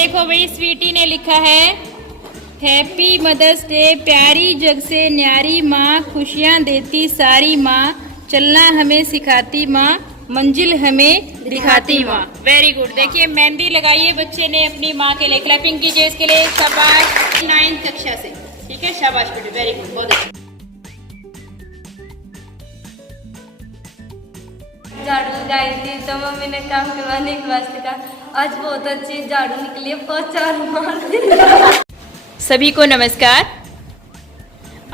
देखो भाई, स्वीटी ने लिखा है हैप्पी मदर्स डे। प्यारी जग से न्यारी माँ, खुशियाँ देती सारी माँ, चलना हमें सिखाती माँ, मंजिल हमें दिखाती माँ। Very good. देखिए मेहंदी लगाई है बच्चे ने अपनी माँ के लिए। क्लैपिंग कीजिए इसके लिए। शाबाश। 9th कक्षा से। ठीक है, शाबाश बेटे, वेरी गुड, बहुत अच्छा। झाड़ू लगाई थी तो मम्मी ने काम करवाने के वास्ते कहा आज बहुत अच्छी झाड़ू निकली है, पोछा मार। सभी को नमस्कार।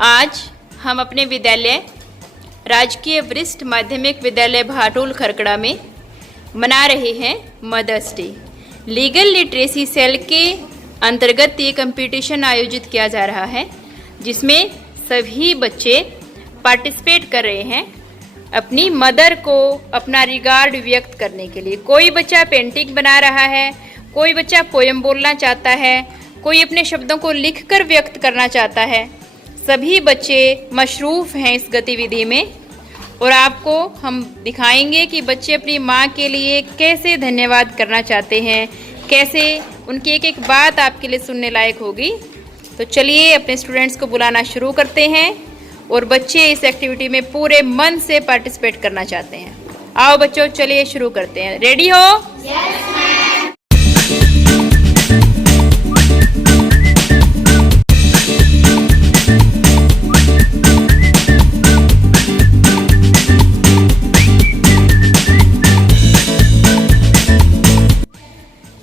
आज हम अपने विद्यालय राजकीय वरिष्ठ माध्यमिक विद्यालय भाटोल खरकड़ा में मना रहे हैं Mother's Day. Legal literacy cell के अंतर्गत ये कंपटीशन आयोजित किया जा रहा है, जिसमें सभी बच्चे पार्टिसिपेट कर रहे हैं अपनी मदर को अपना रिगार्ड व्यक्त करने के लिए। कोई बच्चा पेंटिंग बना रहा है, कोई बच्चा पोयम बोलना चाहता है, कोई अपने शब्दों को लिखकर व्यक्त करना चाहता है। सभी बच्चे मशरूफ हैं इस गतिविधि में और आपको हम दिखाएंगे कि बच्चे अपनी माँ के लिए कैसे धन्यवाद करना चाहते हैं, कैसे उनकी एक एक बात आपके लिए सुनने लायक होगी। तो चलिए अपने स्टूडेंट्स को बुलाना शुरू करते हैं और बच्चे इस एक्टिविटी में पूरे मन से पार्टिसिपेट करना चाहते हैं। आओ बच्चों, चलिए शुरू करते हैं। रेडी हो? Yes ma'am.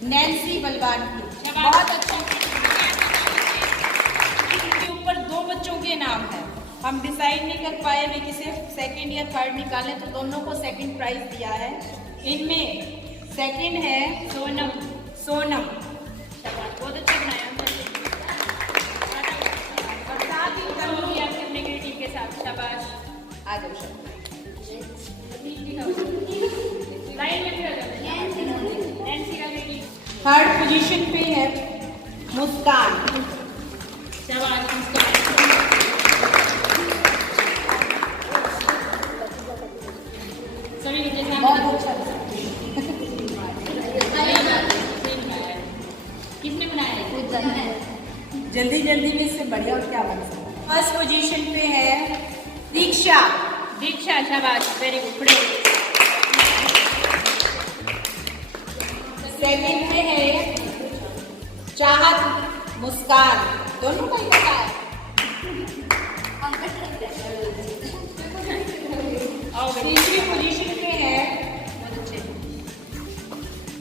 नैन्सी बलवान की बहुत अच्छी। इसके ऊपर 2 बच्चों के नाम है। हम डिसाइड नहीं कर पाए वे किसे सेकंड या थर्ड निकालें, तो दोनों को सेकंड प्राइज दिया है। इनमें सेकंड है सोनम। बहुत अच्छा बनाया। और साथ ही तन्नू आपने अपने टीम के साथ। शाबाश। आ जाओ लाइन में खड़े हो जाओ। नैन्सी का बेटी। थर्ड पोजीशन पे है मुस्कान। शाबाश मुस्कान। बहुत अच्छा। किसने बनाया? जल्दी जल्दी में इससे बढ़िया और क्या बन सकता है। फर्स्ट पोजीशन पे है दीक्षा। शाबाश, वेरी गुड। सेकंड पे है चाहत मुस्कान। दोनों का ही पता है। और तीसरी पोजीशन पे है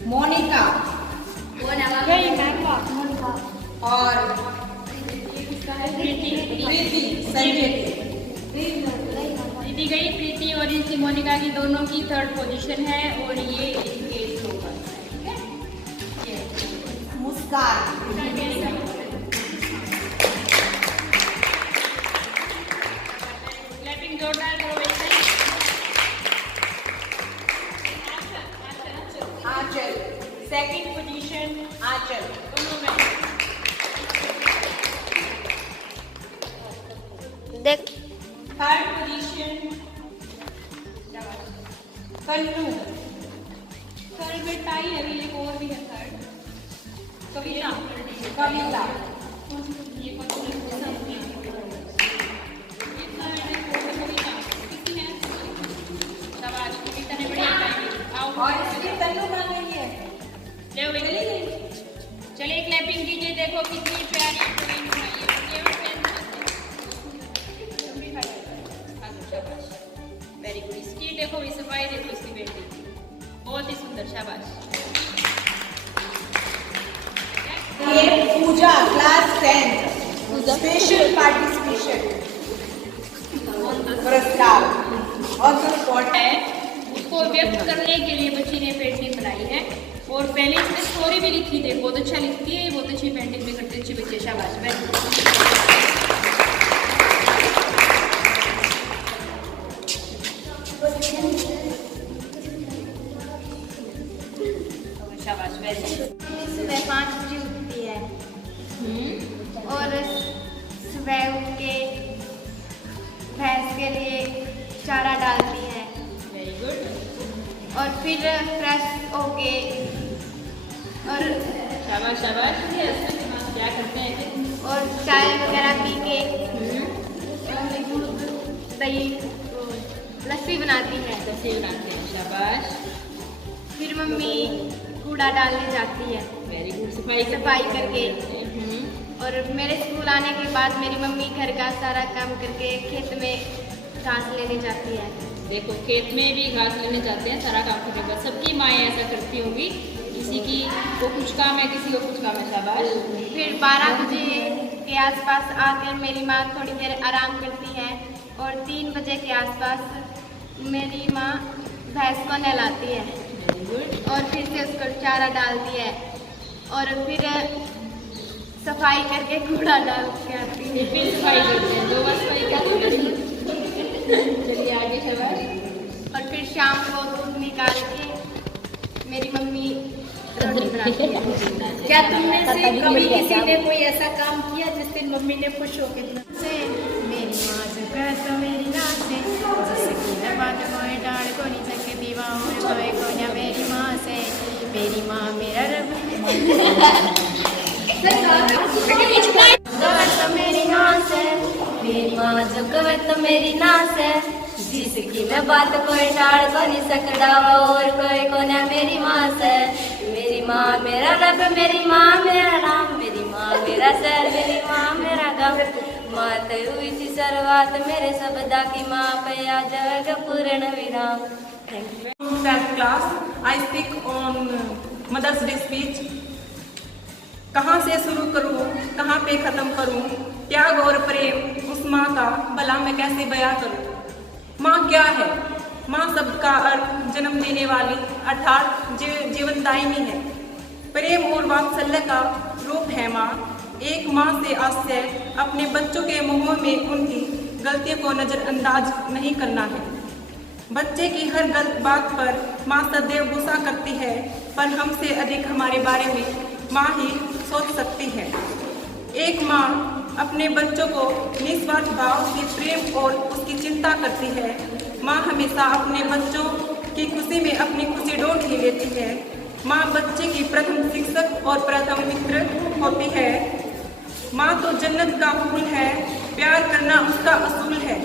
मोनिका। और प्रीति गई। प्रीति और इनकी मोनिका की दोनों की थर्ड पोजीशन है और ये इनके स्लोगन है। मुस्कान। क्लैपिंग जोरदार करो वैसे। आंचल। Second position Aanchal. दोनों में देख। Third position Tannu. थर्ड में टाई है, अभी एक और भी है थर्ड। कविता। ये शाबाश, कविता ने बढ़िया गाई। आओ और इसलिए तन्नू मान रही है। ले चलिए क्लैपिंग कीजिए। देखो कितनी प्यारी ड्राइंग बनाई है। Very good. इसकी देखो सफाई, देखो इसकी बेटी बहुत ही सुंदर। शाबाश। ये पूजा क्लास 10 स्पेशल पार्टिसिपेशन पुरस्कार और जो स्पॉट है उसको व्यक्त करने के लिए बच्ची ने पेंटिंग बनाई है और पहले इसने स्टोरी भी लिखी थी। बहुत अच्छा लिखती है, बहुत अच्छी पेंटिंग भी करती है। अच्छी बच्ची। शाबाश, वेरी गुड। शाबाश, वेरी गुड। सुबह 5 बजे उठती है और सुबह उठ के भैंस के लिए चारा डालती है। Very good. और फिर फ्रेश होके और शाबाश शाबाश। ये क्या करते हैं फिर? और चाय वगैरह पी के दूध दही लस्सी बनाती है। लस्सी बनाते हैं, शाबाश। फिर मम्मी कूड़ा डालने जाती है, वेरी गुड। सफाई करके। और मेरे स्कूल आने के बाद मेरी मम्मी घर का सारा काम करके खेत में घास लेने जाती है। देखो खेत में भी घास लेने जाते हैं, सारा काम करने के बाद। सबकी माएँ ऐसा करती होंगी, किसी की को कुछ काम है, किसी को कुछ काम है, शाबाश। फिर 12 बजे के आसपास आकर मेरी माँ थोड़ी देर आराम करती है और 3 बजे के आसपास मेरी माँ भैंस को नहलाती है और फिर से उसको चारा डालती है और फिर सफाई करके कूड़ा डाल के आती है। फिर सफाई करते हैं, 2 बार सफाई करते हैं। चलिए आगे, शाबाश। और फिर शाम को दूध निकाल के मेरी मम्मी रोटी बनाती है। क्या तुमने से कभी किसी ने कोई ऐसा काम किया जिस दिन मम्मी ने खुश हो के मेरी माँ जो कर तो मेरी नाच से जिसकी न बात कोई डाल को नहीं सके दीवा और कोई को न मेरी माँ से मेरी माँ मेरा रब तो मेरी नाच है मेरी माँ जो कवे तो मेरी नाच है जिसकी मैं बात कोई टाल को नहीं सकता और कोई को ना मेरी माँ से। मेरी माँ मेरा रब, मेरी माँ मेरा नाम, मेरी माँ मेरा सर, मेरी माँ मेरा गम। माँ तो हुई थी शुरुआत मेरे शब्दा की, माँ पे आ जाएगा पूर्ण विराम। Thank you. 12th class, I speak on Mother's Day speech. कहाँ से शुरू करूँ, कहाँ पे ख़त्म करूँ, त्याग और प्रेम उस माँ का भला मैं कैसे बयां करूँ। माँ क्या है? माँ सबका अर्थ जन्म देने वाली अर्थात जीवनदायिनी है। प्रेम और वात्सल्य का रूप है माँ। एक माँ से आशय अपने बच्चों के मुंहों में उनकी गलतियों को नज़रअंदाज नहीं करना है। बच्चे की हर गलत बात पर माँ सदैव गुस्सा करती है, पर हमसे अधिक हमारे बारे में माँ ही सोच सकती है। एक माँ अपने बच्चों को निस्वार्थ भाव से प्रेम और उसकी चिंता करती है। माँ हमेशा अपने बच्चों की खुशी में अपनी खुशी ढूंढ ही लेती है। माँ बच्चे की प्रथम शिक्षक और प्रथम मित्र होती है। माँ तो जन्नत का फूल है, प्यार करना उसका असूल है।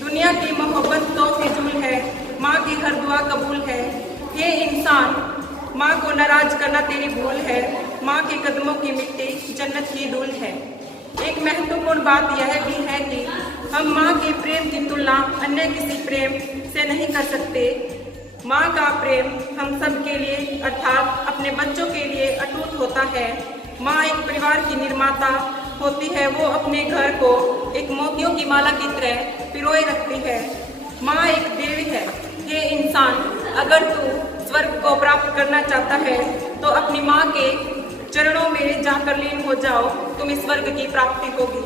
दुनिया की मोहब्बत तो फिजूल है, माँ की हर दुआ कबूल है। ये इंसान माँ को नाराज करना तेरी भूल है, माँ के कदमों की मिट्टी जन्नत की धूल है। एक महत्वपूर्ण बात यह भी है कि हम माँ के प्रेम की तुलना अन्य किसी प्रेम से नहीं कर सकते। माँ का प्रेम हम सब के लिए अर्थात अपने बच्चों के लिए अटूट होता है। माँ एक परिवार की निर्माता होती है, वो अपने घर को एक मोतियों की माला की तरह पिरोए रखती है। माँ एक देवी है। ये इंसान अगर तू स्वर्ग को प्राप्त करना चाहता है तो अपनी माँ के चरणों में जाकर लीन हो जाओ, तुम्हें स्वर्ग की प्राप्ति होगी।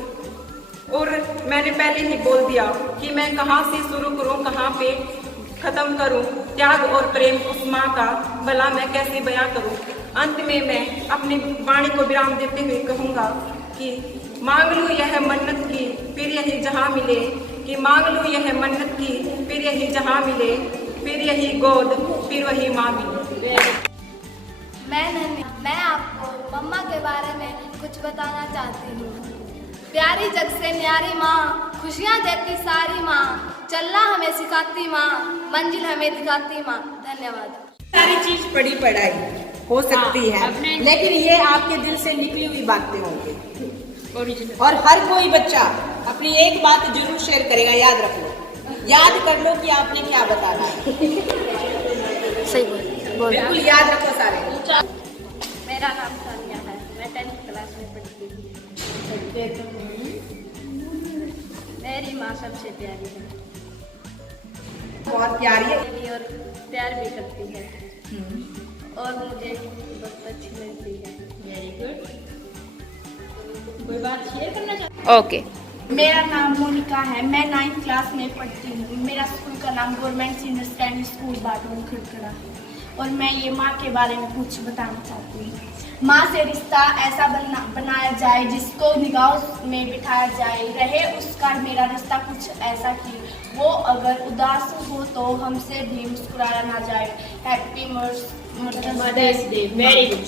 और मैंने पहले ही बोल दिया कि मैं कहाँ से शुरू करूँ, कहाँ पे ख़त्म करूँ। त्याग और प्रेम उस माँ का भला मैं कैसे बयां करूँ। अंत में मैं अपनी वाणी को विराम देते हुए कहूँगा कि मांग लूँ यह मन्नत की फिर यही जहाँ मिले, कि मांग लूँ यह मन्नत की फिर यही जहाँ मिले, फिर यही गोद फिर वही माँ मिले। मैं आपको मम्मा के बारे में कुछ बताना चाहती हूँ। प्यारी जग से न्यारी माँ, खुशियाँ देती सारी माँ, चलना हमें सिखाती माँ, मंजिल हमें दिखाती माँ। धन्यवाद। सारी चीज पढ़ी पढ़ाई हो सकती है, लेकिन ये आपके दिल से निकली हुई बातें होंगी। और हर कोई बच्चा अपनी एक बात जरूर शेयर करेगा, याद रख लो, याद कर लो कि आपने क्या बताना है। सही बोल। बिल्कुल याद रखो सारे। मेरा नाम सानिया है, मैं 10th क्लास में पढ़ती हूँ। मेरी माँ सबसे प्यारी है, बहुत प्यारी है और प्यार भी करती है और मुझे बहुत अच्छी लगती है। Very good. कोई बात शेयर करना चाहते? ओके। मेरा नाम मोनिका है, मैं 9th क्लास में पढ़ती हूँ। मेरा स्कूल का नाम गवर्नमेंट सीनियर सेकेंडरी स्कूल बाटून खड़खड़ा है और मैं ये माँ के बारे में कुछ बताना चाहती हूँ। माँ से रिश्ता ऐसा बनाया जाए जिसको निगाह में बिठाया जाए, रहे उसका मेरा रिश्ता कुछ ऐसा कि वो अगर उदास हो तो हमसे भी मुस्कुराया ना जाए। Happy Mother's Day. Very good.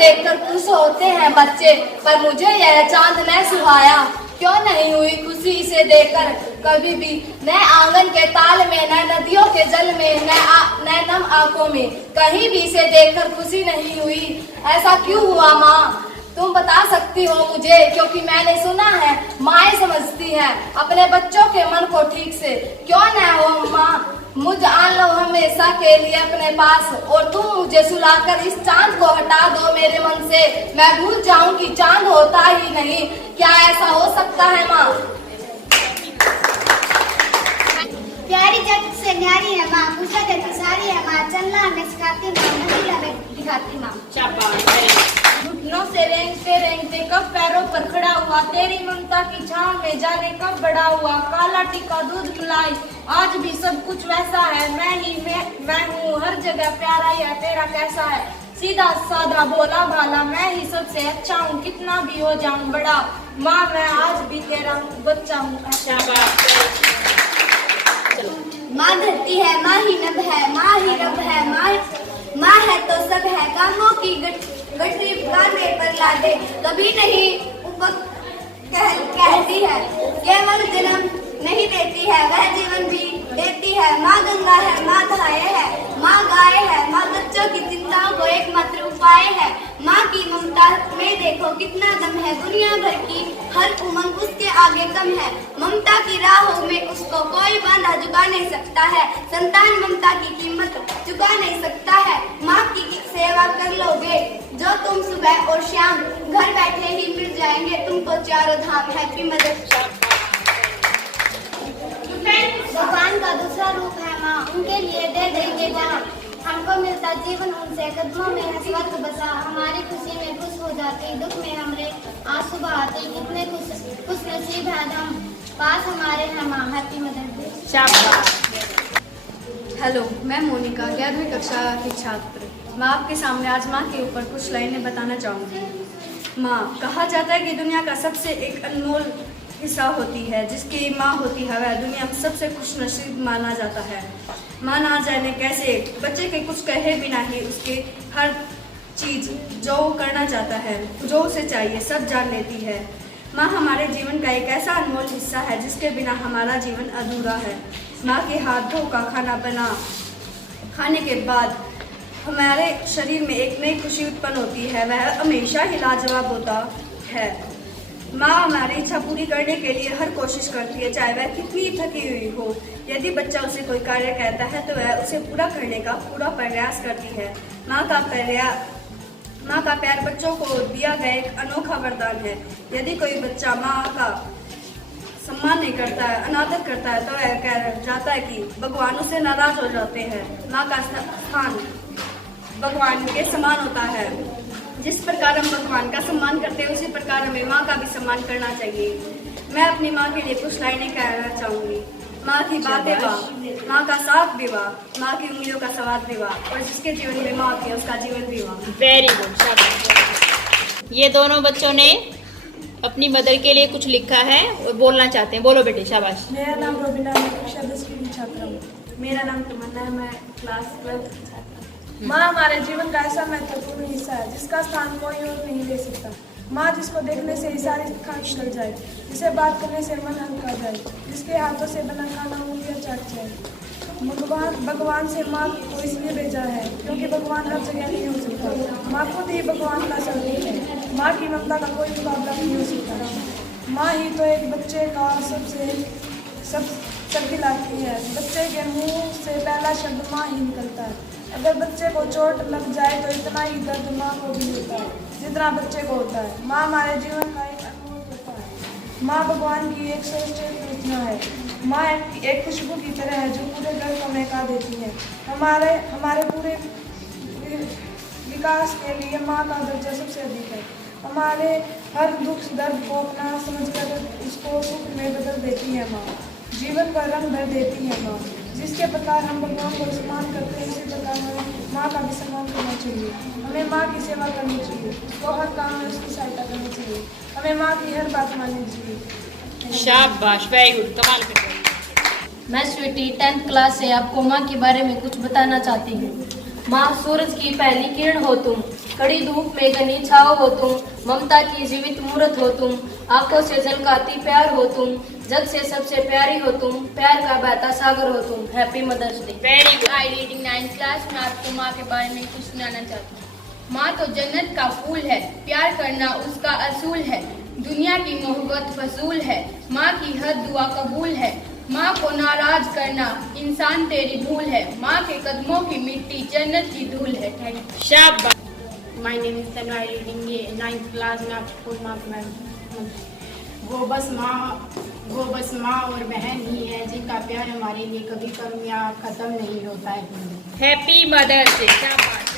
देखकर खुश होते हैं बच्चे, पर मुझे यह चांद न सुहाया। क्यों नहीं हुई खुशी इसे देखकर कभी भी, न आंगन के ताल में, न नदियों के जल में, न नम आंखों में, कहीं भी इसे देखकर खुशी नहीं हुई। ऐसा क्यों हुआ माँ, तुम बता सकती हो मुझे? क्योंकि मैंने सुना है माएँ समझती हैं अपने बच्चों के मन को ठीक से। क्यों न हो माँ, मुझ आन लो हमेशा के लिए अपने पास, और तुम मुझे सुलाकर इस चांद को हटा दो मेरे मन से। मैं भूल जाऊं कि चांद होता ही नहीं। क्या ऐसा हो सकता है माँ? प्यारी जग से न्यारी है माँ, गुजर जैसी सारी है माँ, चलना हमें सिखाती माँ, मंजिल हमें दिखाती माँ। घुटनों से रेंगते कब पैरों पर खड़ा हुआ, तेरी ममता की छांव में जाने कब बड़ा हुआ। काला टीका दूध मलाई, आज भी सब कुछ वैसा है, मैं हूँ हर जगह प्यारा है, तेरा कैसा है। सीधा साधा भोला भाला, मैं ही सबसे अच्छा हूँ, कितना भी हो जाऊँ बड़ा, माँ मैं आज भी तेरा बच्चा हूँ। माँ धरती है, माँ ही नभ है, माँ ही रब है, माँ है तो सब है। कामों की गठरी कांधे पर लादे, कभी नहीं उपक कहती है। केवल जन्म नहीं देती है, वह जीवन भी देती है। माँ गंगा है, माँ धाय है, माँ गाय है, माँ बच्चों की चिंताओं को एकमात्र उपाय है। माँ की ममता में देखो कितना दम है, दुनिया भर की हर उमंग उसके आगे कम है। ममता की राहों में उसको कोई बांधा झुका नहीं सकता है, संतान ममता की कीमत चुका नहीं सकता है। माँ की सेवा कर लोगे जो तुम सुबह और शाम, घर बैठे ही मिल जाएंगे तुमको चारों धाम है की मदद। भगवान का दूसरा रूप है माँ, उनके लिए दे देंगे जान। हमको मिलता जीवन उनसे, कदमों में है स्वर्ग बसा। हमारी खुशी में खुश हो जाते, दुख में हमरे आंसू बहाते। कितने खुश नसीब है हम, पास हमारे है माँ, हैप्पी मदर्स डे। हेलो, मैं मोनिका 11वीं कक्षा की छात्र। मैं आपके सामने आज माँ के ऊपर कुछ लाइनें बताना चाहूँगी। माँ, कहा जाता है कि दुनिया का सबसे एक अनमोल हिस्सा होती है, जिसकी माँ होती है वह दुनिया में सबसे खुशनसीब माना जाता है। माँ ना जाने कैसे बच्चे के कुछ कहे बिना ही उसके हर चीज़ जो वो करना चाहता है, जो उसे चाहिए, सब जान लेती है। माँ हमारे जीवन का एक ऐसा अनमोल हिस्सा है जिसके बिना हमारा जीवन अधूरा है। माँ के हाथ धो का खाना बना खाने के बाद हमारे शरीर में एक नई खुशी उत्पन्न होती है, वह हमेशा ही लाजवाब होता है। माँ हमारी इच्छा पूरी करने के लिए हर कोशिश करती है, चाहे वह कितनी थकी हुई हो। यदि बच्चा उसे कोई कार्य कहता है तो वह उसे पूरा करने का पूरा प्रयास करती है। माँ का प्यार बच्चों को दिया गया एक अनोखा वरदान है। यदि कोई बच्चा माँ का सम्मान नहीं करता है, अनादर करता है, तो वह कह जाता है कि भगवान उससे नाराज हो जाते हैं। माँ का स्थान भगवान के समान होता है। जिस प्रकार हम भगवान का सम्मान करते हैं उसी प्रकार हमें माँ का भी सम्मान करना चाहिए। मैं अपनी माँ के लिए कुछ लाइनें कहना चाहूँगी। माँ की बातें वाह, माँ का साथ भी वाह, माँ की उंगलियों का स्वाद भी वाह, और जिसके जीवन में माँ होती है उसका जीवन भी वाह। वेरी गुड, शाबाश। ये दोनों बच्चों ने अपनी मदर के लिए कुछ लिखा है और बोलना चाहते हैं। बोलो बेटे, शाबाश। मेरा नाम रोबिना, मैं कक्षा 10 की छात्रा हूँ। मेरा नाम तमन्ना है, मैं क्लास 12 की छात्रा हूँ। माँ हमारे जीवन का ऐसा महत्वपूर्ण हिस्सा है जिसका स्थान कोई और नहीं ले सकता। माँ जिसको देखने से ही सारी ख्वाहिश टल जाए, जिसे बात करने से मन हल्का जाए, जिसके हाथों से बना खाना उंगलियां चाट जाए। भगवान से माँ को इसलिए भेजा है क्योंकि भगवान हर जगह नहीं हो सकता। माँ खुद ही भगवान का स्वरूप है। माँ की ममता का कोई मुकाबला नहीं हो सकता। माँ ही तो एक बच्चे का सब दिलाती है। बच्चे के मुंह से पहला शब्द माँ ही निकलता है। अगर बच्चे को चोट लग जाए तो इतना ही दर्द माँ को भी होता है जितना बच्चे को होता है। माँ हमारे जीवन का एक अनमोल तोहफा है। माँ भगवान की एक श्रेष्ठ रचना है। माँ एक खुशबू की तरह है जो पूरे घर को महका देती है। हमारे पूरे विकास के लिए माँ का दर्जा सबसे अधिक है। हमारे हर दुख दर्द को अपना समझकर उसको सुख में बदल देती है। माँ जीवन का रंग भर देती है। माँ जिसके प्रकार हम भगवान को सम्मान करते हैं उसी प्रकार हमें माँ का भी सम्मान करना चाहिए। हमें माँ की सेवा करनी चाहिए, उसको हर काम में उसकी सहायता करनी चाहिए। हमें माँ की हर बात माननी चाहिए। शाबाश, वेरी गुड, कमाल कर रही है। मैं स्वीटी 10th क्लास से आपको माँ के बारे में कुछ बताना चाहती हूँ। माँ सूरज की पहली किरण हो तुम, खड़ी धूप में घनी छाओ हो तुम, ममता की जीवित मूर्त हो तुम, आंखों से झलकाती प्यार हो तुम, जग से सबसे प्यारी हो तुम, प्यार का बहता सागर हो तुम। Happy Mother's Day. Very good. I reading 9th class में आपको माँ के बारे में कुछ सुनाना चाहती हूँ। माँ तो जन्नत का फूल है, प्यार करना उसका असूल है, दुनिया की मोहब्बत फजूल है, माँ की हर दुआ कबूल है, माँ को नाराज करना इंसान तेरी भूल है, माँ के कदमों की मिट्टी जन्नत की धूल है। Thank you. शाबाश। My name is Tanvi. I reading 9th class में आपको माँ वो बस माँ और बहन ही है जिनका प्यार हमारे लिए कभी कम या खत्म नहीं होता है। Happy Mother's Day. शाबाश।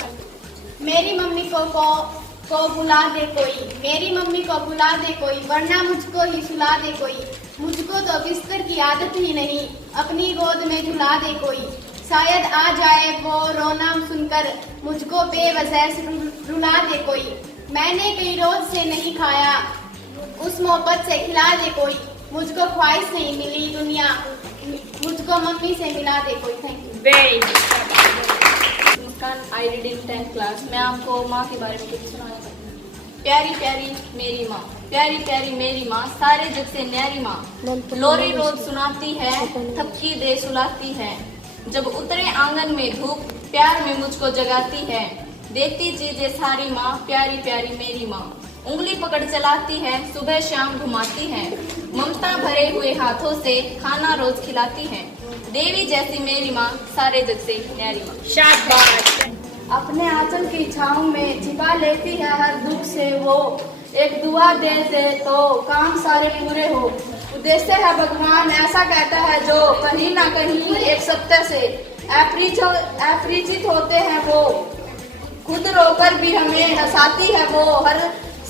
मेरी मम्मी को बुला दे कोई, मेरी मम्मी को बुला दे कोई, वरना मुझको ही सुला दे कोई, मुझको तो बिस्तर की आदत ही नहीं, अपनी गोद में झुला दे कोई, शायद आ जाए वो रोना सुनकर, मुझको बेवजह रुला दे कोई, मैंने कई रोज से नहीं खाया, उस मोहब्बत से खिला दे कोई, मुझको ख्वाहिश नहीं मिली दुनिया, मुझको मम्मी से मिला दे कोई। Thank you. Very good. I reading 10th class. मैं आपको माँ के बारे में कुछ सुनाना चाहती हूँ। प्यारी प्यारी मेरी माँ, प्यारी प्यारी मेरी माँ, सारे जग से न्यारी माँ, लोरी रोज सुनाती है, थपकी दे सुलाती है, जब उतरे आंगन में धूप प्यार में मुझको जगाती है, देती चीजें सारी माँ, प्यारी प्यारी मेरी माँ, उंगली पकड़ चलाती है, सुबह शाम घुमाती है, ममता भरे हुए हाथों से खाना रोज खिलाती है, देवी जैसी मेरी माँ, सारे जग से न्यारी माँ। शाबाश। अपने आंचल की छाँव में छिपा लेती है हर दुख से वो, एक दुआ दे दे तो काम सारे पूरे हो, उद्देश्य है भगवान ऐसा कहता है जो कहीं ना कहीं एक सत्य से अपरिचित होते हैं वो, खुद रोकर भी हमें हंसाती है वो, हर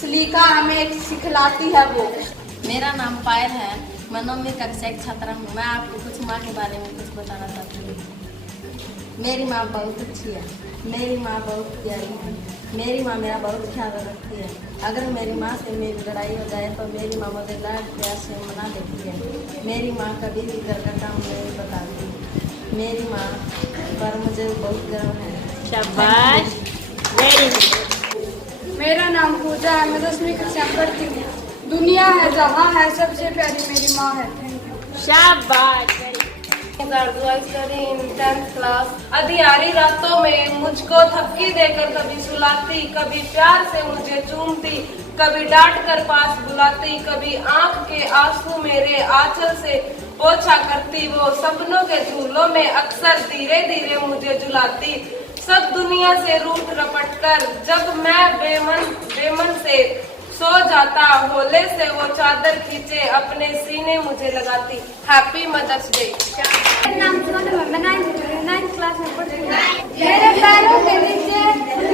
सलीका हमें सिखलाती है वो। मेरा नाम पायल है, मैं 9वीं कक्षा की छात्रा हूँ। मैं आपको कुछ माँ के बारे में कुछ बताना चाहती हूँ। मेरी माँ बहुत अच्छी है, मेरी माँ बहुत प्यारी है, मेरी माँ मेरा बहुत ख्याल रखती है, अगर मेरी माँ से मेरी लड़ाई हो जाए तो मेरी माँ मुझे लाड प्यार से मना देती है, मेरी माँ कभी भी घर का काम नहीं बताती, मेरी माँ पर मुझे बहुत गर्व है। शाबाश। Very good. मेरा नाम पूजा है, मैं 10वीं कक्षा में पढ़ती हूँ। दुनिया है जहाँ है सबसे प्यारी मेरी माँ है। Thank you. शाबाश। 10th class. अंधियारी रातों में मुझको थपकी देकर कभी सुलाती, कभी प्यार से मुझे चूमती, कभी डांट कर पास बुलाती, कभी आंख के आंसू मेरे आंचल से पोछा करती, वो सपनों के झूलों में अक्सर धीरे धीरे मुझे झुलाती, सब दुनिया से रूठ रपट कर जब मैं बेमन से सो जाता, होले से वो चादर खींचे अपने सीने मुझे लगाती। Happy Mother's Day. मेरा नाम सोनम है, मैं 9th क्लास में पढ़ती हूँ। मेरे पैरों के नीचे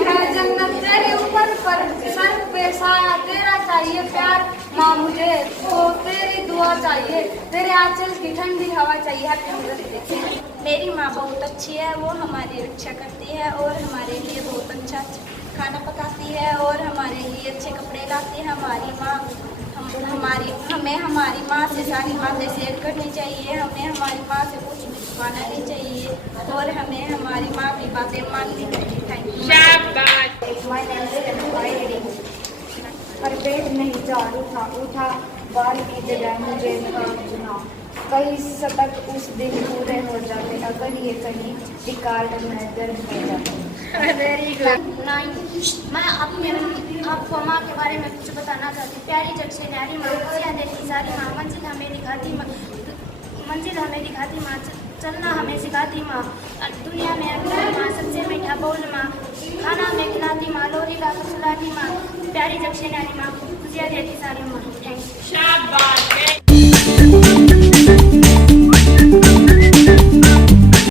है जन्नत, तेरे ऊपर पर सर पे साया तेरा चाहिए प्यार माँ, मुझे तो तेरी दुआ चाहिए, तेरे आंचल की ठंडी हवा चाहिए। Happy Mother's Day. मेरी माँ बहुत अच्छी है, वो हमारी रक्षा करती है और हमारे लिए बहुत अच्छा खाना पकाती है और हमारे लिए अच्छे कपड़े लाती है। हमारी माँ हमें हमारी माँ से सारी बातें शेयर करनी चाहिए, हमें हमारी माँ से कुछ भी छुपाना नहीं चाहिए और हमें हमारी माँ की बातें माननी चाहिए। Thank you. शाबाश। माय नेम इज पर पेट नहीं झाड़ू उठा बाल की जगह मुझे चुना, कई शतक उस दिन पूरे हो जाते अगर ये कहीं रिकॉर्ड में दर्ज हो जाते। Very good. मैं आपको माँ के बारे में कुछ बताना चाहती हूँ। प्यारी जग से न्यारी माँ, खुशियाँ देती सारी माँ, मंजिल हमें दिखाती माँ, चलना हमें सिखाती माँ, दुनिया में अकेली माँ, सबसे मीठा बोल माँ, खाना हमें खिलाती माँ, लोरी का सुलाती माँ, प्यारी जग से न्यारी माँ, खुशियाँ देती सारी माँ। Thank you. शाबाश।